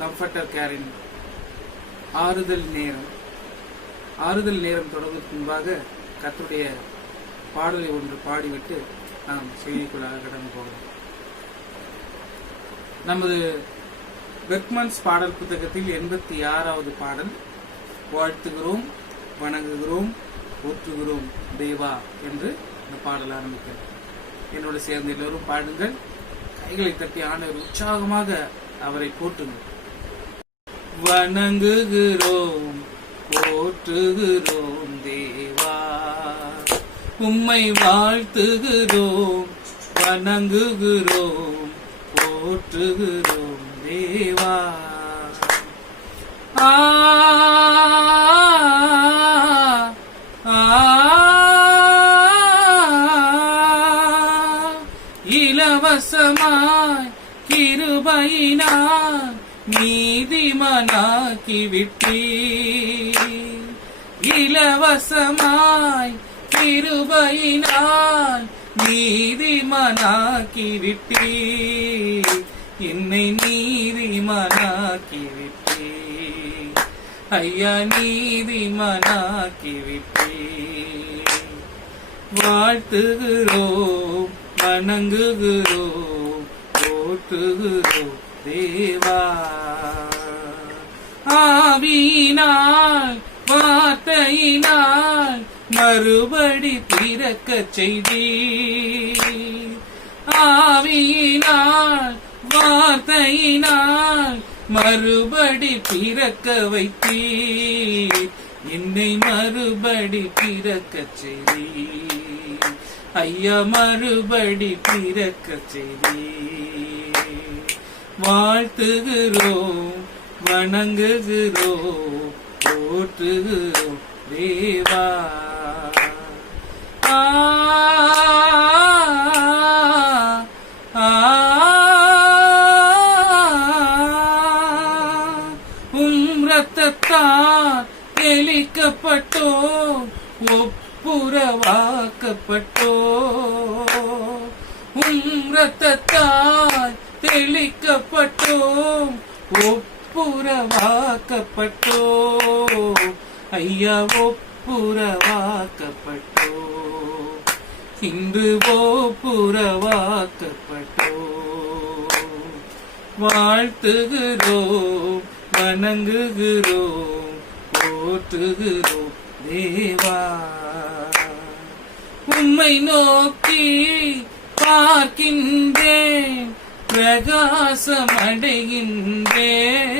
Comforter கேரின் ஆறுதல் நேரம் தொடங்குவதற்கு முன்பாக கர்த்தருடைய பாடலை ஒன்று பாடிவிட்டு நாம் செய்திக்குள்ளாக கடந்து போகலாம். நமது பெர்க்மன்ஸ் பாடல் புத்தகத்தில் 86வது பாடல், வாழ்த்துகிறோம், வணங்குகிறோம், போற்றுகிறோம் தேவா என்று இந்த பாடல் ஆரம்பிக்கிறது. என்னோடு சேர்ந்து எல்லோரும் பாடுங்கள். கைகளை தட்டி ஆண்டவர் உற்சாகமாக அவரை போற்றுங்கள். வணங்குகிறோம், போற்றுகிறோம் தேவா, உம்மை வாழ்த்துகிறோம், வணங்குகிறோம், போற்றுகிறோம் தேவா. ஆ இலவசமாய் கிருபையினால் நீதிமானாக்கி விட்டீர். இலவசமாய் கிருபையினால் நீதிமானாக்கி விட்டீர். என்னை நீதிமானாக்கி விட்டீர். ஐயா, நீதிமானாக்கி விட்டீர். வாழ்த்துகிறோம், வணங்குகிறோம், போற்றுகிறோம் தேவா. ஆவியினால் வார்த்தையினால் மறுபடி பிறக்க செய்தீர். ஆவியினால் வார்த்தையினால் மறுபடி பிறக்க வைத்தீர். என்னை மறுபடி பிறக்க செய்தீர். ஐயா, மறுபடி பிறக்க செய்தீர். வாழ்த்துகிறோம், வணங்குகிறோம், போற்றுகிறோம் தேவா. உம் ரத்தத்தால் தெளிக்கப்பட்டோம், ஒப்புரவாக்கப்பட்டோம். உம் ரத்தத்தால் தெளிக்கப்பட்டோம், ஒப்புரவாக்கப்பட்டோம். ஐயா, ஒப்புரவாக்கப்பட்டோம். இன்று ஒப்புரவாக்கப்பட்டோம். வாழ்த்துகிறோம், வணங்குகிறோம், போற்றுகிறோம் தேவா. உம்மை நோக்கி பார்க்கின்றேன், பிரகாசம் அடைகின்றேன்.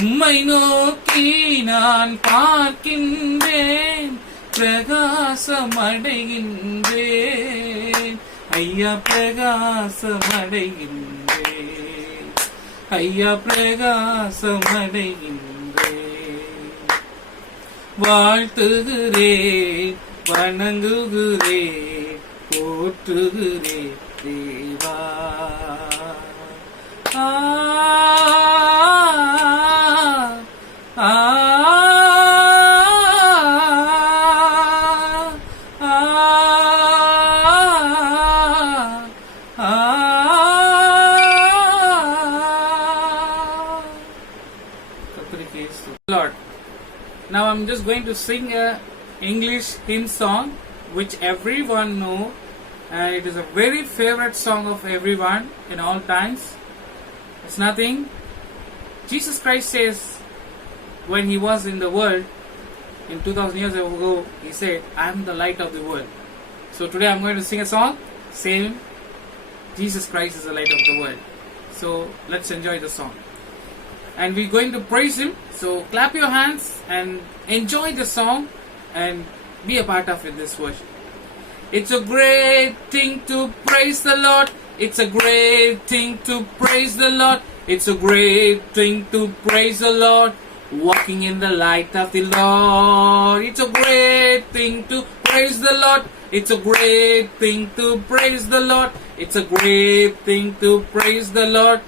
உம்மை நோக்கி நான் பார்க்கின்றேன், பிரகாசம் அடைகின்றேன். ஐயா, பிரகாசம் அடைகின்றேன். ஐயா, பிரகாசம் அடைகின்றேன். வாழ்த்துகிறேன், வணங்குகிறேன், போற்றுகிறேன் தேவா. ஆ ஆ Lord. Now I'm just going to sing a English hymn song which everyone know. It is a very favorite song of everyone in all times. It's nothing. Jesus Christ says when he was in the world in 2000 years ago, he said, I am the light of the world. So today I'm going to sing a song, same, Jesus Christ is the light of the world. So let's enjoy the song. And we're going to praise him. So clap your hands and enjoy the song and be a part of it this worship. It's a great thing to praise the Lord. It's a great thing to praise the Lord. It's a great thing to praise the Lord. Walking in the light of the Lord. It's a great thing to praise the Lord. It's a great thing to praise the Lord. It's a great thing to praise the Lord.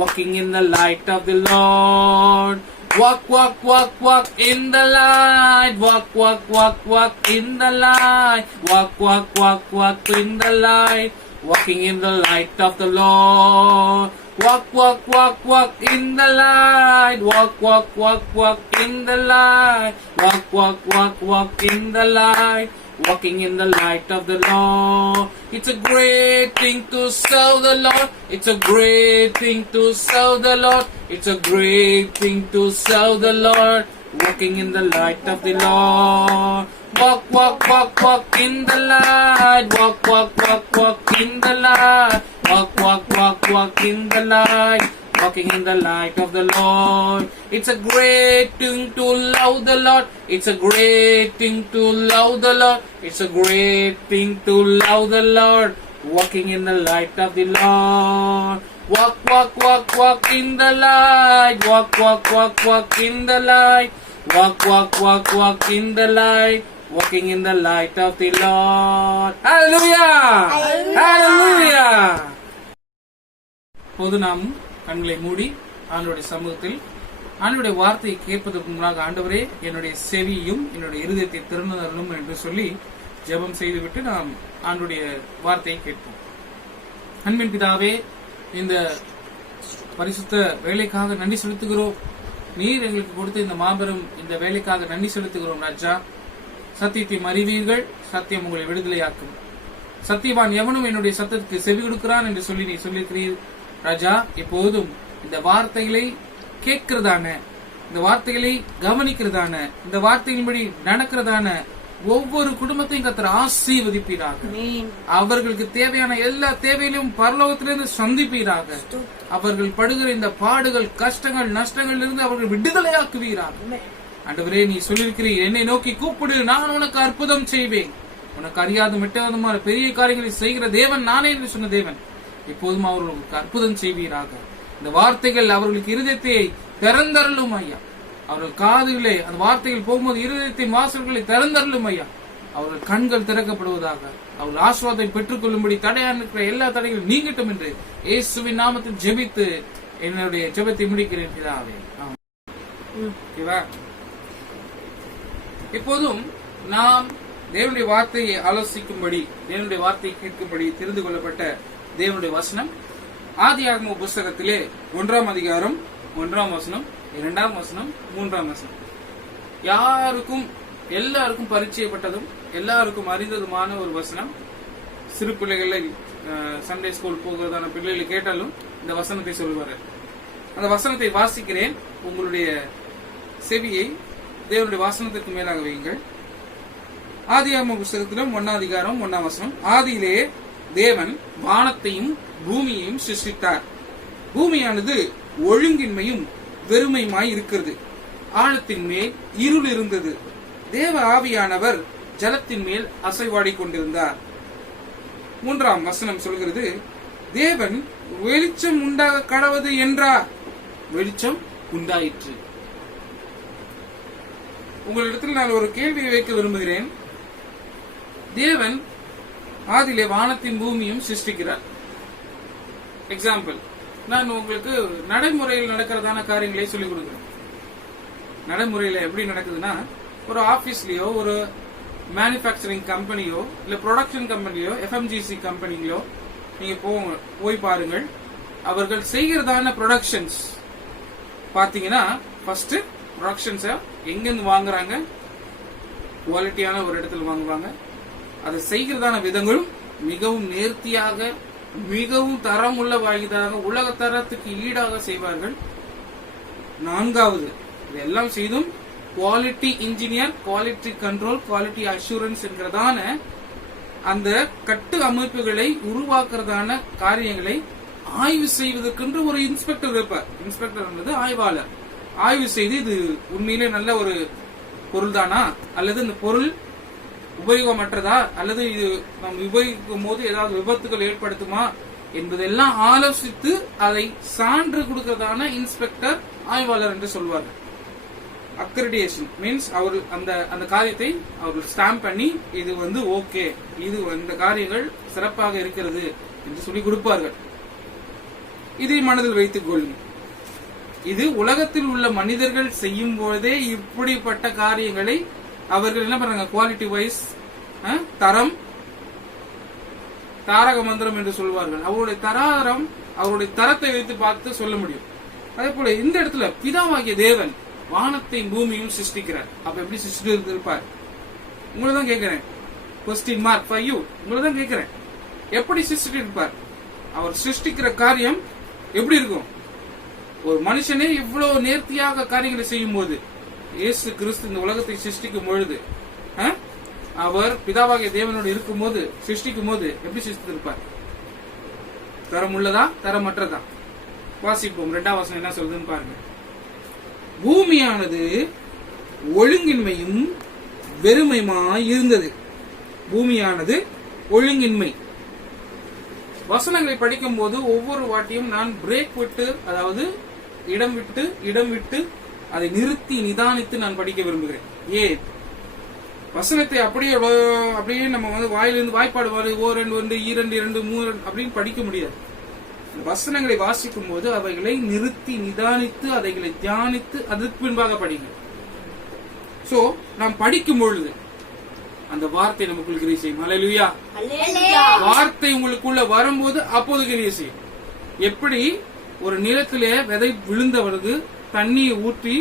Walking in the light of the Lord. Walk, walk, walk, walk in the light. Walk, walk, walk, walk in the light. Walk, walk, walk, walk in the light. Walking in the light of the Lord. Walk, walk, walk, walk in the light. Walk, walk, walk, walk in the light. Walk, walk, walk, walk in the light. Walking in the light of the Lord. It's a great thing to serve the Lord. It's a great thing to serve the Lord. It's a great thing to serve the Lord. Walking in the light of the Lord. Walk, walk, walk, walk in the light. Walk, walk, walk, walk in the light. Walk, walk, walk, walk in the light. Walking in the light of the Lord. It's a great thing to love the Lord. It's a great thing to love the Lord. It's a great thing to love the Lord. Walking in the light of the Lord. Walk, walk, walk, walk in the light. Walk, walk, walk, walk in the light. Walk, walk, walk, walk in the light. Walking in the light of the Lord. Hallelujah! Hallelujah! பொது நாம் கண்களை மூடி ஆண்டவருடைய சமூகத்தில் ஆண்டவருடைய வார்த்தையை கேட்பதற்கு முன்பாக ஆண்டவரே என்னுடைய செவியும் என்னுடைய இருதயத்தை திறந்தருளும் என்று சொல்லி ஜெபம் செய்துவிட்டு நாம் ஆண்டவருடைய வார்த்தையை கேட்போம். அன்பின் பிதாவே, இந்த பரிசுத்த வேலைக்காக நன்றி செலுத்துகிறோம். நீர் எங்களுக்கு கொடுத்த இந்த மாபெரும் இந்த வேலைக்காக நன்றி செலுத்துகிறோம் ராஜா. சத்தியத்தை அறிவீர்கள், சத்தியம் உங்களை விடுதலையாக்கும். சத்தியவான் எவனும் என்னுடைய சத்தத்துக்கு செவி கொடுக்கிறான் என்று சொல்லி நீ சொல்லியிருக்கிறீர் ராஜா. எப்போதும் இந்த வார்த்தைகளை கேட்கிறதான, இந்த வார்த்தைகளை கவனிக்கிறதான, இந்த வார்த்தையின்படி நடக்கிறதான ஒவ்வொரு குடும்பத்தையும் கர்த்தர் ஆசீர்வதிப்பீராக. அவர்களுக்கு தேவையான எல்லா தேவையிலும் பரலோகத்திலிருந்து சந்திப்பீராக. அவர்கள் படுகிற இந்த பாடுகள், கஷ்டங்கள், நஷ்டங்களிலிருந்து அவர்கள் விடுதலையாக்குவீராக. ஆண்டவரே, நீ சொல்லியிருக்கிறீர், என்னை நோக்கி கூப்பிடு, நான் உனக்கு அற்புதம் செய்வேன். உனக்கு அறியாத மிட்டமான பெரிய காரியங்களை செய்கிற தேவன் நானே என்று சொன்ன தேவன் எப்போதும் அவர்களுக்கு அற்புதம் செய்வீராக. இந்த வார்த்தைகள் அவர்களுக்கு இருதயத்தை திறந்தருளும் ஐயா. அவர்கள் காதுகளே அந்த வார்த்தைகள் போகும்போது இருதயத்தை வாசல்களை திறந்தருளும் ஐயா. அவர்கள் கண்கள் திறக்கப்படுவதாக. அவர்கள் ஆசீர்வாதத்தை பெற்றுக் கொள்ளும்படி தடையாக இருக்கிற எல்லா தடைகளும் நீங்கட்டும் என்று இயேசுவின் நாமத்தில் ஜெபித்து என்னுடைய ஜெபத்தை முடிக்கிறேன் பிதாவே. எப்போதும் நாம் தேவனுடைய வார்த்தையை ஆலோசிக்கும்படி, தேவனுடைய வார்த்தையை கேட்கும்படி தெரிந்து கொள்ளப்பட்ட தேவனுடைய வசனம் ஆதியாகம புஸ்தகத்திலே 1ஆம் அதிகாரம் 1ஆம் வசனம், 2ஆம் வசனம், 3ஆம் வசனம். எல்லாருக்கும் பரிச்சயப்பட்டதும் எல்லாருக்கும் அறிந்ததுமான ஒரு வசனம். சிறு பிள்ளைகளை சண்டே ஸ்கூல் போகிறதான பிள்ளைகளை கேட்டாலும் இந்த வசனத்தை சொல்லுவார்கள். அந்த வசனத்தை வாசிக்கிறேன். உங்களுடைய செவியை தேவனுடைய வசனத்திற்கு மேலாக வையுங்கள். ஆதியாகம புஸ்தகத்திலும் 1ஆம் அதிகாரம் 1ஆம் வசனம். ஆதியிலே தேவன் வானத்தையும் பூமியையும் சிருஷ்டித்தார். பூமியானது ஒழுங்கின்மையும் வெறுமையுமாய் இருக்கிறது. ஆழத்தின் மேல் இருள் இருந்தது. தேவ ஆவியானவர் ஜலத்தின் மேல் அசைவாடிக் கொண்டிருந்தார். 3ஆம் வசனம் சொல்கிறது, தேவன் வெளிச்சம் உண்டாக கடவது என்றார். வெளிச்சம் உண்டாயிற்று. உங்களிடத்தில் நான் ஒரு கேள்வியை வைக்க விரும்புகிறேன். தேவன் ஆதியிலே வானத்தின் பூமியும் சிருஷ்டிக்கிறார். எக்ஸாம்பிள், நான் உங்களுக்கு நடைமுறையில் நடக்கிறதான காரியங்களை சொல்லிக் கொடுக்கிறேன். நடைமுறையில எப்படி நடக்குதுன்னா, ஒரு ஆபீஸ்லயோ ஒரு மேனுபேக்சரிங் கம்பெனியோ இல்ல ப்ரொடக்ஷன் கம்பெனியோ எஃப்எம்ஜிசி கம்பெனிலோ நீங்க போய் பாருங்கள். அவர்கள் செய்கிறதான ப்ரொடக்ஷன்ஸ் பாத்தீங்கன்னா, ஃபர்ஸ்ட் ப்ரொடக்ஷன்ஸ எங்கிருந்து வாங்குறாங்க? குவாலிட்டியான ஒரு இடத்துல வாங்குவாங்க. அதை செய்கிறதான விதங்களும் மிகவும் நேர்த்தியாக, மிகவும் தரம் உள்ள வாய்தாக, உலக தரத்துக்கு ஈடாக செய்வார்கள். 4வது, இதெல்லாம் செய்தும் quality engineer, quality control, quality assurance என்கிறதான அந்த கட்டு அமைப்புகளை உருவாக்குறதான காரியங்களை ஆய்வு செய்வதற்கென்று ஒரு இன்ஸ்பெக்டர் இருப்பார். இன்ஸ்பெக்டர் என்பது ஆய்வாளர். ஆய்வு செய்து இது உண்மையிலே நல்ல ஒரு பொருள் தானா, அல்லது இந்த பொருள் உபயோகமற்றதா, அல்லது இது நாம் உபயோகிக்கும் போது ஏதாவது விபத்துகள் ஏற்படுத்துமா என்பதெல்லாம் ஆலோசித்து அதை சான்று கொடுக்கிறதான இன்ஸ்பெக்டர் ஆய்வாளர் என்று சொல்வார்கள். அக்ரிடியேஷன் மீன்ஸ் அவர் அந்த காரியத்தை அவர் ஸ்டாம்ப் பண்ணி இது ஓகே, இது இந்த காரியங்கள் சிறப்பாக இருக்கிறது என்று சொல்லி கொடுப்பார்கள். இதை மனதில் வைத்துக் கொள்ளுங்கள். இது உலகத்தில் உள்ள மனிதர்கள் செய்யும் போதே இப்படிப்பட்ட காரியங்களை அவர்கள் என்ன பண்றாங்க? குவாலிட்டி வைஸ் தரம், தாரக மந்திரம் என்று சொல்வார்கள். அவருடைய தரம் அவருடைய தரத்தை வைத்து பார்த்து சொல்ல முடியும். அதே போல இந்த இடத்துல பிதாவாகிய தேவன் வானத்தையும் பூமியும் சிருஷ்டிக்கிறார். அப்ப எப்படி சிருஷ்டித்திருப்பார்? உங்களை தான் கேட்கிறேன். Question mark for you. உங்களை தான் கேட்கிறேன். எப்படி சிருஷ்டித்திருப்பார்? அவர் சிருஷ்டிக்கிற காரியம் எப்படி இருக்கும்? ஒரு மனுஷனே இவ்வளவு நேர்த்தியாக காரியங்களை செய்யும் போது, இயேசு கிறிஸ்து இந்த உலகத்தை சிருஷ்டிக்கும் பொழுது, அவர் பிதாவாகிய தேவனோடு இருக்கும் போது, சிருஷ்டிக்கும் போது எப்படி சிருஷ்டித்திருப்பார்? தரம் உள்ளதா தரமற்றதா? வாசிப்போம். 2ஆம் வசனம் என்ன சொல்றதுன்னு பாருங்க. பூமியானது ஒழுங்கின்மையும் வெறுமையுமாய் இருந்தது. பூமியானது ஒழுங்கின்மை. வசனங்களை படிக்கும் போது ஒவ்வொரு வாட்டியும் நான் பிரேக் விட்டு, அதாவது இடம் விட்டு அதை நிறுத்தி நிதானித்து நான் படிக்க விரும்புகிறேன். ஏன்? வசனத்தை அப்படியே நம்ம வாயிலிருந்து வாய்ப்பாடு ஓ2 1 2 2 3 அப்படின்னு படிக்க முடியாது. வசனங்களை வாசிக்கும் போது அவைகளை நிறுத்தி நிதானித்து அதைகளை தியானித்து அதற்கு பின்பாக படிங்க. சோ நாம் படிக்கும் பொழுது அந்த வார்த்தை நமக்குள் கிரியை செய்யும். அல்லேலூயா. வார்த்தை உங்களுக்குள்ள வரும்போது அப்போது கிரியை செய்யும். எப்படி ஒரு நிலத்திலே விதை விழுந்தவருக்கு தண்ணியை ஊற்றி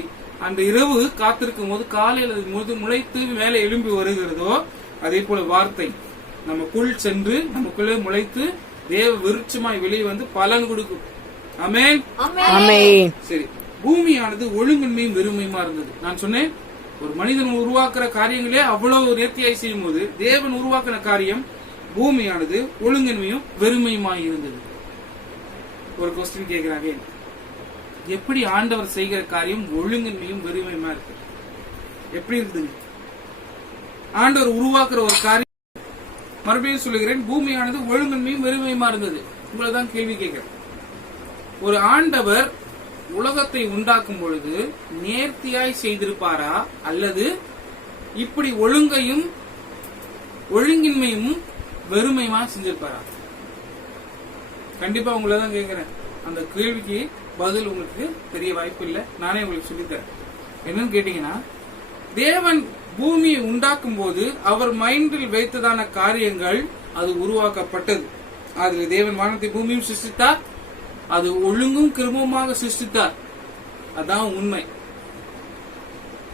அந்த இரவு காத்திருக்கும் போது காலையில் முளைத்து மேலே எழும்பி வருகிறதோ, அதே போல வார்த்தை நமக்குள் சென்று நமக்குள்ளே முளைத்து தேவ விருட்சமாய் வெளியே வந்து பலன் கொடுக்கும். ஆமென். சரி, பூமியானது ஒழுங்கின்மையும் வெறுமையுமா இருந்தது. நான் சொன்னேன், ஒரு மனிதன் உருவாக்குற காரியங்களே அவ்வளவு நேர்த்தியாய் செய்யும் போது, தேவன் உருவாக்கின காரியம் பூமியானது ஒழுங்கின்மையும் வெறுமையுமாய் இருந்தது. ஒரு கொஸ்டின் கேட்கிறாங்க, எப்படி ஆண்டவர் செய்கிற காரியம் ஒழுங்கின்மையும் வெறுமையுமா இருக்கு? எப்படி இருந்தது? ஆண்டவர் உருவாக்குற ஒரு காரியம், மறுபடியும் சொல்லுகிறேன், பூமியானது ஒழுங்கின்மையும் வெறுமையுமா இருந்தது. உங்களதான் கேள்வி கேட்கிறேன். ஒரு ஆண்டவர் உலகத்தை உண்டாக்கும் பொழுது நேர்த்தியாய் செய்திருப்பாரா, அல்லது இப்படி ஒழுங்கின்மையும் வெறுமையுமா செஞ்சிருப்பாரா? கண்டிப்பா உங்களதான் கேட்கிறேன். அந்த கேள்விக்கு பதில் உங்களுக்கு தெரிய வாய்ப்பு இல்லை. நானே உங்களுக்கு சொல்லித்தரேன். என்னன்னு கேட்டீங்கன்னா, தேவன் பூமியை உண்டாக்கும் போது அவர் மைண்டில் வைத்ததான காரியங்கள் அது உருவாக்கப்பட்டது. அதில் தேவன் வானத்தை பூமியும் சிருஷ்டித்தார். அது ஒழுங்கும் கிருமமாக சிருஷ்டித்தார். அதான் உண்மை.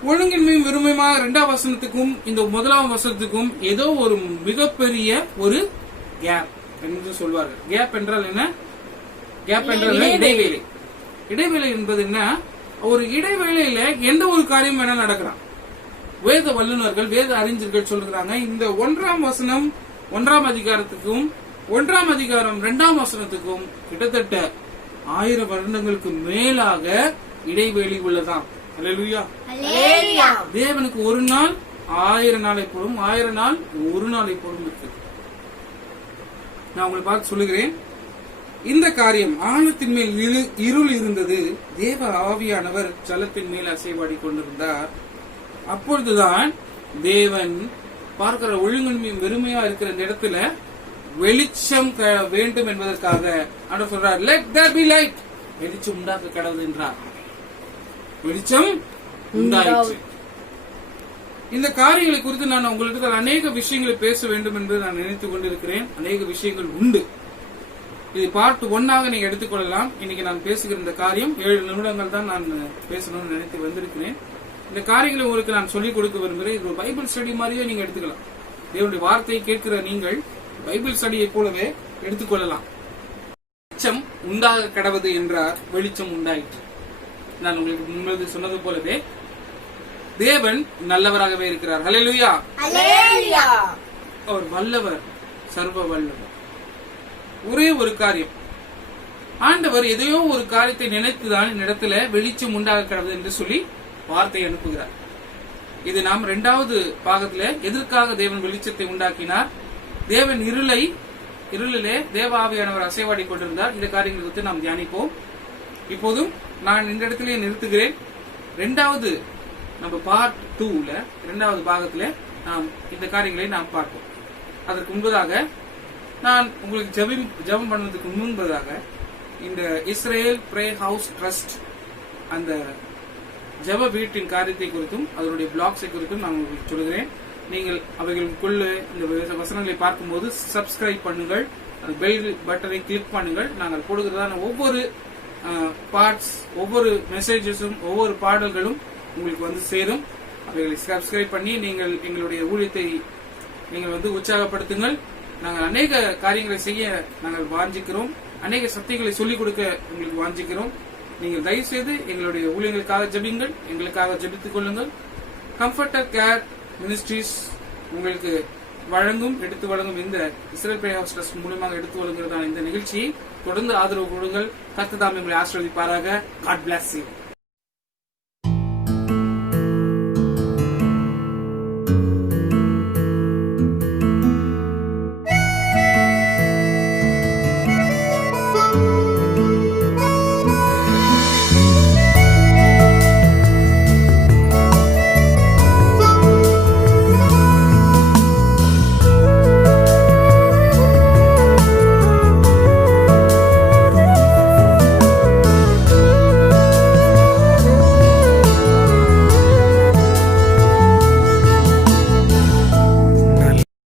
ஒழுங்கின்மையும் வெறுமையுமாக 2ஆம் வசனத்துக்கும் இந்த 1ஆம் வசனத்துக்கும் ஏதோ ஒரு மிகப்பெரிய ஒரு கேப் என்று சொல்வார்கள். கேப் என்றால் என்ன? கேப் என்றால் இடைவேளை. இடைவேளை என்பது என்ன? ஒரு இடைவேளையில எந்த ஒரு காரியம் வேணா நடக்கலாம். வேத வல்லுநர்கள், வேத அறிஞர்கள் சொல்றாங்க, இந்த 1ஆம் வசனம் 1ஆம் அதிகாரத்துக்கும் 1ஆம் அதிகாரம் 2ஆம் வசனத்துக்கும் கிட்டத்தட்ட 1000 வருடங்களுக்கு மேலாக இடைவெளி உள்ளதாம். அல்லேலூயா. தேவனுக்கு ஒரு நாள் 1000 நாளை போடும், 1000 நாள் ஒரு நாளை போடும் இருக்கு. நான் உங்களை பார்த்து சொல்லுகிறேன், இந்த காரியம் ஆழத்தின் மேல் இருள் இருந்தது, தேவ ஆவியானவர் ஜலத்தின் மேல் அசைவாடி கொண்டிருந்தார். அப்பொழுதுதான் தேவன் பார்க்கிற ஒழுங்கின்மையும் வெறுமையா இருக்கிற இந்த இடத்துல வெளிச்சம் வேண்டும் என்பதற்காக ஆண்டவர் சொல்றார், let there be light. வெளிச்சம் உண்டாக்க கடவுள் என்றார். வெளிச்சம் உண்டாயிற்று. இந்த காரியங்களை குறித்து நான் உங்களுக்கு அநேக விஷயங்களை பேச வேண்டும் என்று நான் நினைத்துக் கொண்டிருக்கிறேன். அநேக விஷயங்கள் உண்டு. இது பார்ட் 1ஆக நீங்க எடுத்துக்கொள்ளலாம். இன்னைக்கு நான் பேசுகிற இந்த காரியம் 7 நிமிடங்கள் தான் நான் பேசணும்னு நினைத்து வந்திருக்கிறேன். இந்த காரியங்களை உங்களுக்கு நான் சொல்லிக் கொடுக்க விரும்புகிறேன். இது ஒரு பைபிள் ஸ்டடி மாதிரியே நீங்க எடுத்துக்கலாம். தேவனுடைய வார்த்தையை கேட்கிற நீங்கள் பைபிள் ஸ்டடியை போலவே எடுத்துக்கொள்ளலாம். வெளிச்சம் உண்டாக கடவுது என்றார், வெளிச்சம் உண்டாயிற்று. நான் உங்களுக்கு முன்பு சொன்னது போலவே தேவன் நல்லவராகவே இருக்கிறார். ஹல்லேலூயா. அவர் வல்லவர், சர்வ வல்லவர். ஒரே ஒரு காரியம், ஆண்டவர் எதையோ ஒரு காரியத்தை நினைத்துதான் இந்த இடத்துல வெளிச்சம் உண்டாக கடவுது என்று சொல்லி வார்த்தை அனுப்புகிறார். இது நாம் 2வது பாகத்துல எதற்காக தேவன் வெளிச்சத்தை உண்டாக்கினார், தேவன் இருளிலே தேவ ஆவியானவர் அசைவாடி கொண்டிருந்தார். இந்த காரியங்களை குறித்து நாம் தியானிப்போம். இப்போதும் நான் இந்த இடத்திலே நிறுத்துகிறேன். 2வது நம்ம பார்ட் 2ல 2வது பாகத்துல நாம் இந்த காரியங்களை நாம் பார்ப்போம். அதற்கு முன்பதாக நான் உங்களுக்கு ஜெபம் பண்ணுவதற்கு முன்பதாக இந்த இஸ்ரேல் பிரே ஹவுஸ் ட்ரஸ்ட் அந்த ஜெப வீட்டின் காரியத்தை குறித்தும் அதனுடைய பிளாக்ஸை குறித்தும் நான் உங்களுக்கு சொல்கிறேன். நீங்கள் அவைகளுக்குள்ள இந்த வசனங்களை பார்க்கும்போது சப்ஸ்கிரைப் பண்ணுங்கள், அந்த பெல் பட்டனை கிளிக் பண்ணுங்கள். நாங்கள் போடுகிறதான ஒவ்வொரு பார்ட்ஸ், ஒவ்வொரு மெசேஜஸும், ஒவ்வொரு பாடல்களும் உங்களுக்கு வந்து சேரும். அவைகளை சப்ஸ்கிரைப் பண்ணி நீங்கள் எங்களுடைய ஊழியத்தை நீங்கள் வந்து உற்சாகப்படுத்துங்கள். நாங்கள் அநேக காரியங்களை செய்ய நாங்கள் வாஞ்சிக்கிறோம். அநேக சத்தியங்களை சொல்லிக் கொடுக்க உங்களுக்கு வாஞ்சிக்கிறோம். நீங்கள் தயவு செய்து எங்களுடைய ஊழியர்களுக்காக ஜெபிங்கள், எங்களுக்காக ஜெபித்துக் கொள்ளுங்கள். கம்ஃபர்டர் கேர் மினிஸ்ட்ரீஸ் உங்களுக்கு எடுத்து வழங்கும் இந்த இஸ்ரேல் பிரேயர் ஹவுஸ் ட்ரஸ்ட் மூலமாக எடுத்து வழங்குகிறதான இந்த நிகழ்ச்சியை தொடர்ந்து ஆதரவு கொடுங்கள். கர்த்தர் தாமே உங்களை ஆசீர்வதிப்பாராக. God bless you.